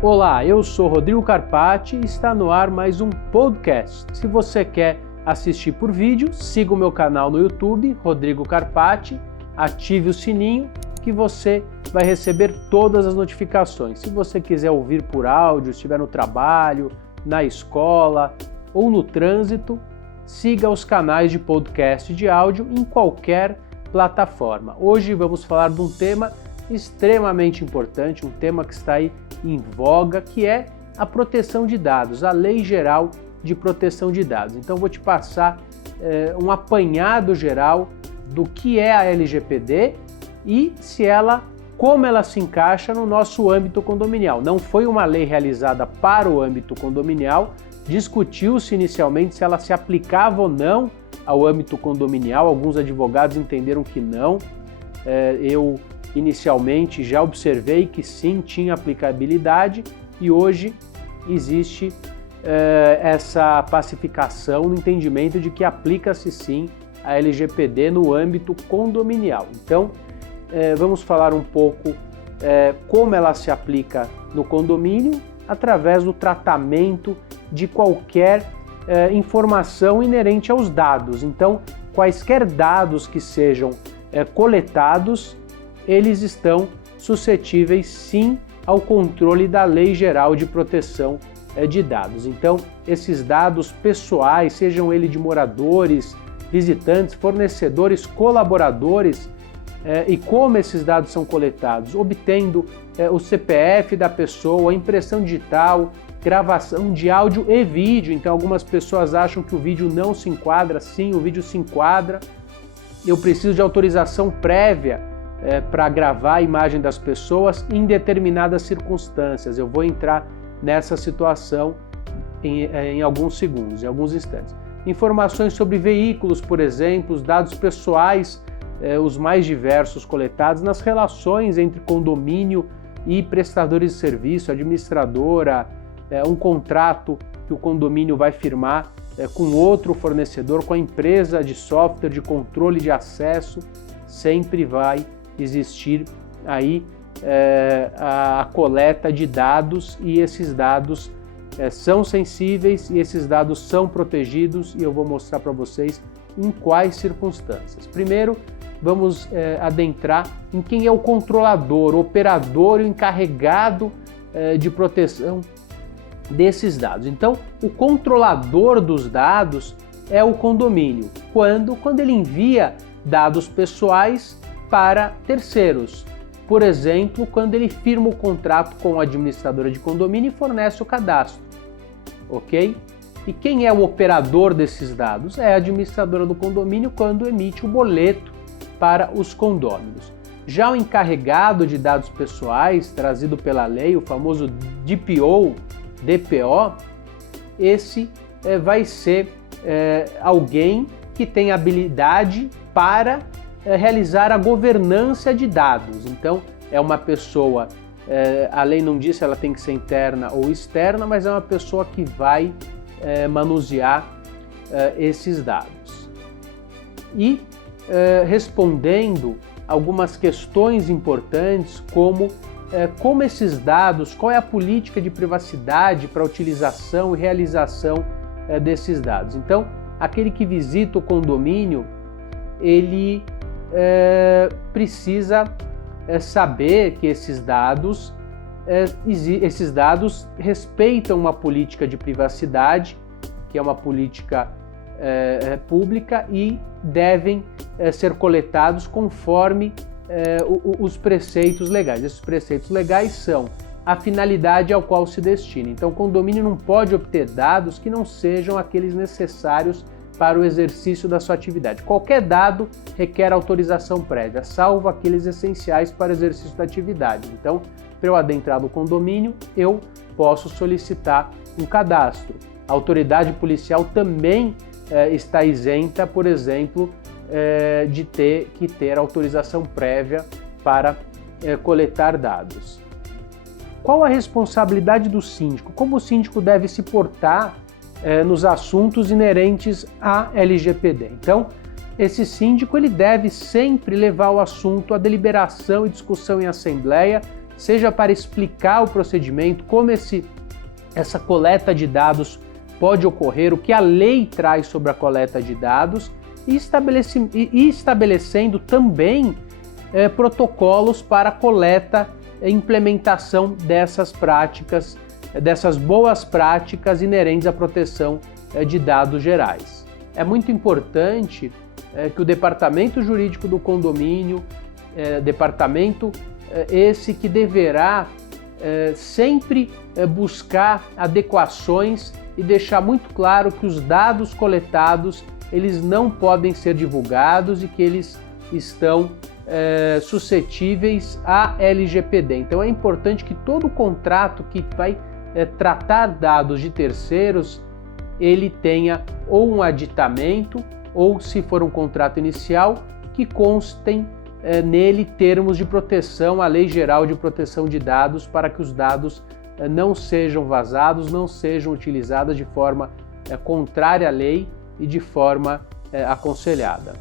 Olá, eu sou Rodrigo Carpati e está no ar mais um podcast. Se você quer assistir por vídeo, siga o meu canal no YouTube, Rodrigo Carpati, ative o sininho que você vai receber todas as notificações. Se você quiser ouvir por áudio, estiver no trabalho, na escola ou no trânsito, siga os canais de podcast de áudio em qualquer plataforma. Hoje vamos falar de um tema extremamente importante, um tema que está aí em voga, que é a proteção de dados, a Lei Geral de Proteção de Dados. Então vou te passar um apanhado geral do que é a LGPD e como ela se encaixa no nosso âmbito condominial. Não foi uma lei realizada para o âmbito condominial, discutiu-se inicialmente se ela se aplicava ou não ao âmbito condominial, alguns advogados entenderam que não, eu inicialmente já observei que sim, tinha aplicabilidade e hoje existe essa pacificação no entendimento de que aplica-se sim a LGPD no âmbito condominial. Então, vamos falar um pouco como ela se aplica no condomínio através do tratamento de qualquer informação inerente aos dados. Então, quaisquer dados que sejam coletados, eles estão suscetíveis sim ao controle da Lei Geral de Proteção de Dados. Então, esses dados pessoais, sejam eles de moradores, visitantes, fornecedores, colaboradores, e como esses dados são coletados, obtendo o CPF da pessoa, a impressão digital, gravação de áudio e vídeo. Então, algumas pessoas acham que o vídeo não se enquadra. Sim, o vídeo se enquadra. Eu preciso de autorização prévia para gravar a imagem das pessoas em determinadas circunstâncias. Eu vou entrar nessa situação em alguns segundos, em alguns instantes. Informações sobre veículos, por exemplo, os dados pessoais, os mais diversos coletados nas relações entre condomínio e prestadores de serviço, administradora, um contrato que o condomínio vai firmar com outro fornecedor, com a empresa de software de controle de acesso, sempre vai existir aí a coleta de dados e esses dados são sensíveis e esses dados são protegidos e eu vou mostrar para vocês em quais circunstâncias. Primeiro, vamos adentrar em quem é o controlador, o operador e o encarregado de proteção desses dados. Então, o controlador dos dados é o condomínio, quando ele envia dados pessoais para terceiros. Por exemplo, quando ele firma o contrato com a administradora de condomínio e fornece o cadastro, ok? E quem é o operador desses dados? É a administradora do condomínio quando emite o boleto para os condôminos. Já o encarregado de dados pessoais, trazido pela lei, o famoso DPO, esse vai ser alguém que tem habilidade para realizar a governança de dados. Então, é uma pessoa, a lei não diz se ela tem que ser interna ou externa, mas é uma pessoa que vai manusear esses dados. E respondendo algumas questões importantes, como esses dados, qual é a política de privacidade para a utilização e realização desses dados. Então, aquele que visita o condomínio, ele precisa saber que esses dados respeitam uma política de privacidade, que é uma política pública, e devem ser coletados conforme os preceitos legais. Esses preceitos legais são a finalidade ao qual se destina. Então, o condomínio não pode obter dados que não sejam aqueles necessários para o exercício da sua atividade. Qualquer dado requer autorização prévia, salvo aqueles essenciais para o exercício da atividade. Então, para eu adentrar no condomínio, eu posso solicitar um cadastro. A autoridade policial também está isenta, por exemplo, de ter que ter autorização prévia para coletar dados. Qual a responsabilidade do síndico? Como o síndico deve se portar nos assuntos inerentes à LGPD? Então, esse síndico ele deve sempre levar o assunto à deliberação e discussão em assembleia, seja para explicar o procedimento, como essa coleta de dados pode ocorrer, o que a lei traz sobre a coleta de dados e estabelecendo também protocolos para a coleta e implementação dessas práticas, dessas boas práticas inerentes à proteção de dados gerais. É muito importante que o departamento jurídico do condomínio, departamento esse que deverá sempre buscar adequações e deixar muito claro que os dados coletados eles não podem ser divulgados e que eles estão suscetíveis à LGPD. Então é importante que todo contrato que vai tratar dados de terceiros, ele tenha ou um aditamento, ou se for um contrato inicial, que constem nele termos de proteção, a Lei Geral de Proteção de Dados, para que os dados não sejam vazados, não sejam utilizados de forma contrária à lei e de forma aconselhada.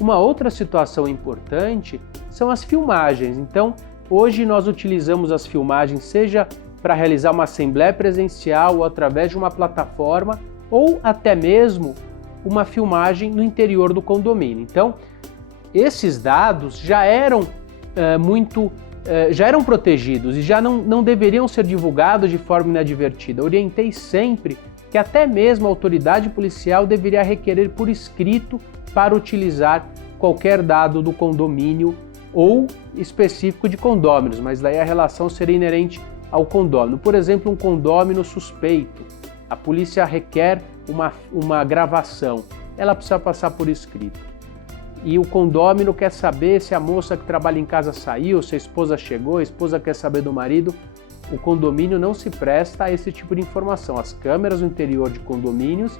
Uma outra situação importante são as filmagens. Então, hoje nós utilizamos as filmagens seja para realizar uma assembleia presencial ou através de uma plataforma ou até mesmo uma filmagem no interior do condomínio. Então, esses dados já eram protegidos e já não deveriam ser divulgados de forma inadvertida. Orientei sempre que até mesmo a autoridade policial deveria requerer por escrito para utilizar qualquer dado do condomínio ou específico de condôminos, mas daí a relação seria inerente ao condômino. Por exemplo, um condômino suspeito, a polícia requer uma gravação, ela precisa passar por escrito. E o condômino quer saber se a moça que trabalha em casa saiu, se a esposa chegou, a esposa quer saber do marido. O condomínio não se presta a esse tipo de informação. As câmeras no interior de condomínios,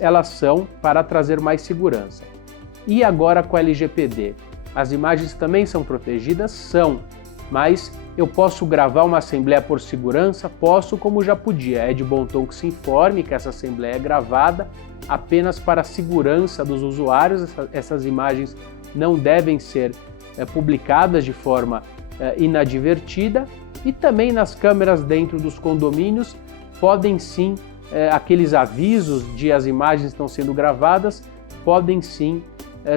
elas são para trazer mais segurança. E agora com a LGPD? As imagens também são protegidas? São, mas eu posso gravar uma assembleia por segurança? Posso, como já podia. É de bom tom que se informe que essa assembleia é gravada apenas para a segurança dos usuários. Essas imagens não devem ser publicadas de forma inadvertida. E também nas câmeras dentro dos condomínios podem sim, aqueles avisos de as imagens estão sendo gravadas, podem sim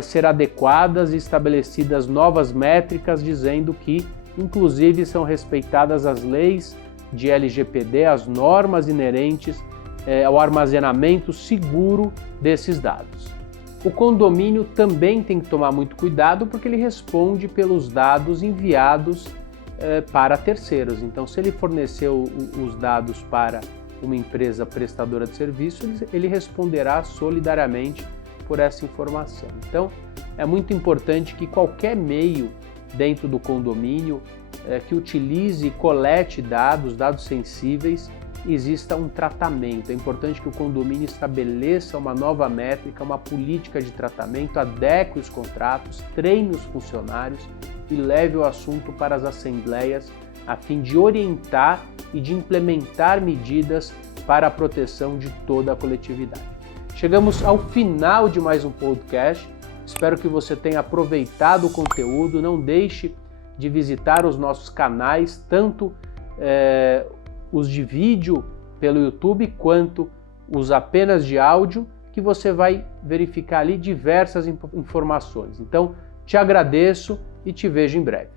ser adequadas e estabelecidas novas métricas dizendo que inclusive são respeitadas as leis de LGPD, as normas inerentes ao armazenamento seguro desses dados. O condomínio também tem que tomar muito cuidado porque ele responde pelos dados enviados para terceiros. Então, se ele forneceu os dados para uma empresa prestadora de serviço, ele responderá solidariamente por essa informação. Então, é muito importante que qualquer meio dentro do condomínio que utilize e colete dados sensíveis, exista um tratamento. É importante que o condomínio estabeleça uma nova métrica, uma política de tratamento, adeque os contratos, treine os funcionários e leve o assunto para as assembleias a fim de orientar e de implementar medidas para a proteção de toda a coletividade. Chegamos ao final de mais um podcast. Espero que você tenha aproveitado o conteúdo. Não deixe de visitar os nossos canais, tanto os de vídeo pelo YouTube quanto os apenas de áudio, que você vai verificar ali diversas informações. Então, te agradeço e te vejo em breve.